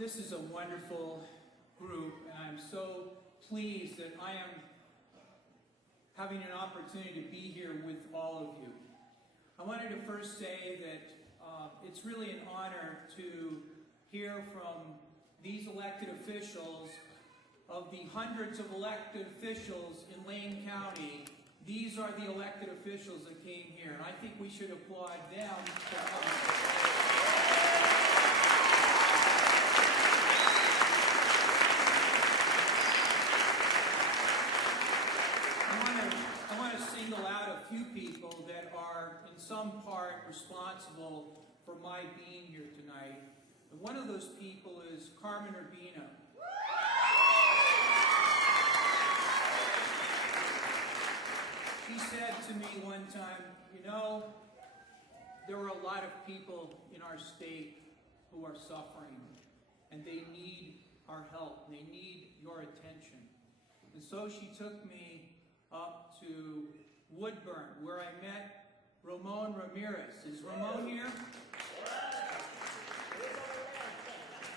This is a wonderful group, and I'm so pleased that I am having an opportunity to be here with all of you. I wanted to first say that it's really an honor to hear from these elected officials. Of the hundreds of elected officials in Lane County, these are the elected officials that came here, and I think we should applaud them for I want to single out a few people that are in some part responsible for my being here tonight. And one of those people is Carmen Urbina. She said to me one time, you know, there are a lot of people in our state who are suffering, and they need our help. They need your attention. And so she took me up to Woodburn, where I met Ramon Ramirez. Is Ramon here?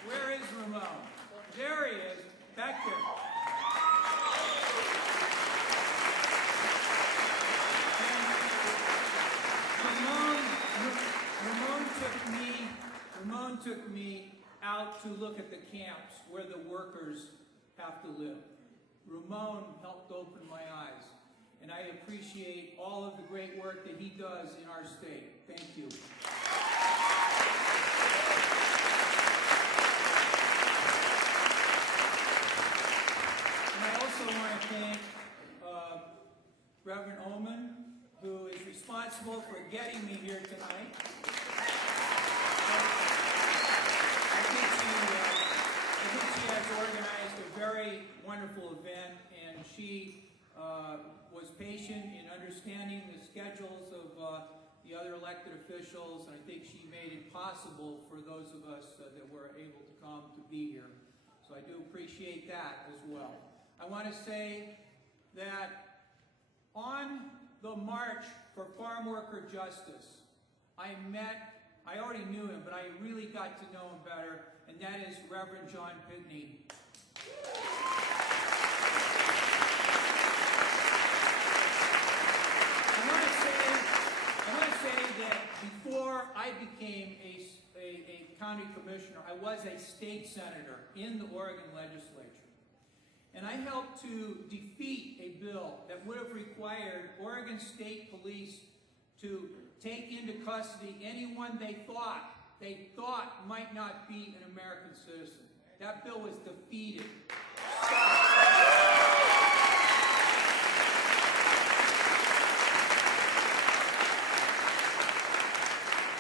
Where is Ramon? There he is, back there. Ramon took me out to look at the camps where the workers have to live. Ramon helped open my eyes, and I appreciate all of the great work that he does in our state. Thank you. And I also want to thank Reverend Oman, who is responsible for getting me here tonight. I think she has organized a very wonderful event, and she was patient in understanding the schedules of the other elected officials, and I think she made it possible for those of us that were able to come to be here. So I do appreciate that as well. I want to say that on the March for Farm Worker Justice, I already knew him, but I really got to know him better, and that is Reverend John Pitney. I want to say that before I became a county commissioner, I was a state senator in the Oregon legislature. And I helped to defeat a bill that would have required Oregon State Police to take into custody anyone they thought might not be an American citizen. That bill was defeated.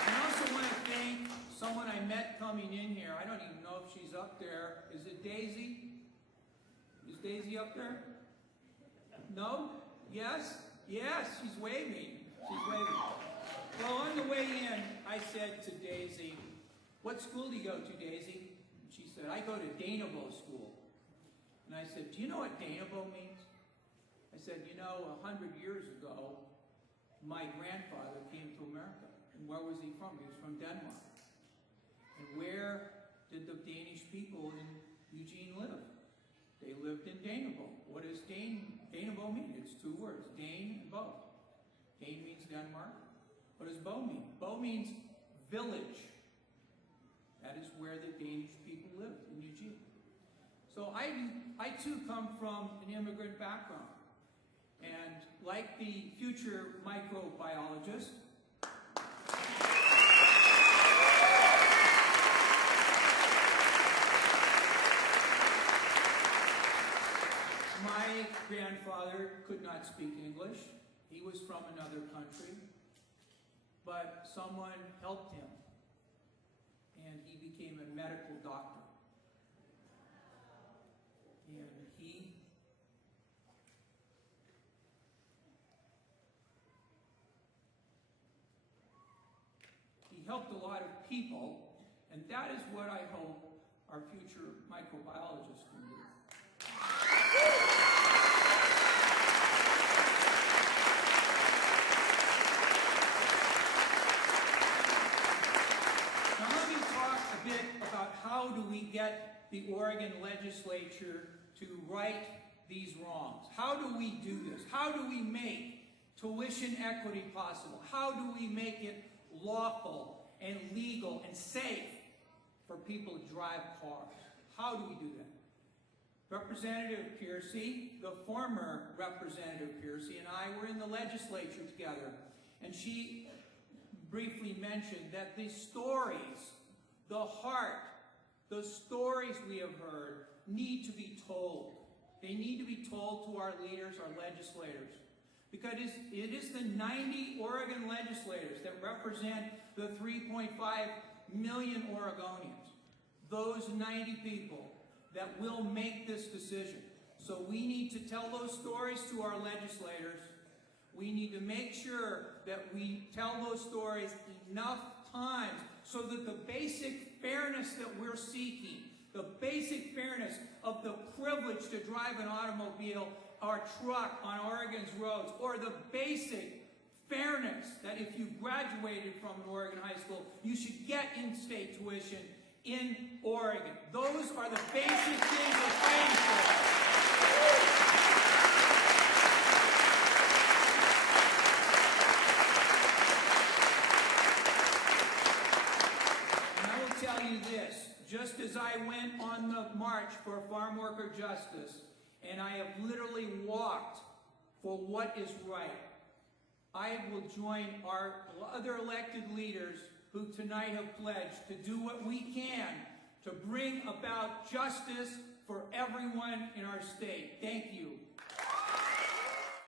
I also want to thank someone I met coming in here. I don't even know if she's up there. Is it Daisy? Is Daisy up there? No? Yes? Yes, she's waving. She's waving. Well, on the way in, I said to Daisy, what school do you go to, Daisy? And she said, I go to Danabo School. And I said, do you know what Danabo means? I said, you know, 100 years ago, my grandfather came to America. And where was he from? He was from Denmark. And where did the Danish people in Eugene live? They lived in Danabo. What does Danabo mean? It's two words, Dane and Bo. Dane means Denmark. What does Bo mean? Bo means village. That is where the Danish people lived, in Eugene. So I too come from an immigrant background. And like the future microbiologist, my grandfather could not speak English. He was from another country. But someone helped him, and he became a medical doctor. And he helped a lot of people, and that is what I hope our future microbiologists can do. Now let me talk a bit about how do we get the Oregon legislature to right these wrongs? How do we do this? How do we make tuition equity possible? How do we make it lawful and legal and safe for people to drive cars? How do we do that? Representative Piercy, the former Representative Piercy, and I were in the legislature together, and she briefly mentioned that the stories, the heart, the stories we have heard need to be told. They need to be told to our leaders, our legislators. Because it is the 90 Oregon legislators that represent the 3.5 million Oregonians, those 90 people that will make this decision. So we need to tell those stories to our legislators. We need to make sure that we tell those stories enough times so that the basic fairness that we're seeking, the basic fairness of the privilege to drive an automobile or truck on Oregon's roads, or the basic fairness that if you graduated from an Oregon high school, you should get in-state tuition in Oregon. Those are the basic things we're fighting for. And I will tell you this, just as I went on the march for farm worker justice, and I have literally walked for what is right, I will join our other elected leaders who tonight have pledged to do what we can to bring about justice for everyone in our state. Thank you.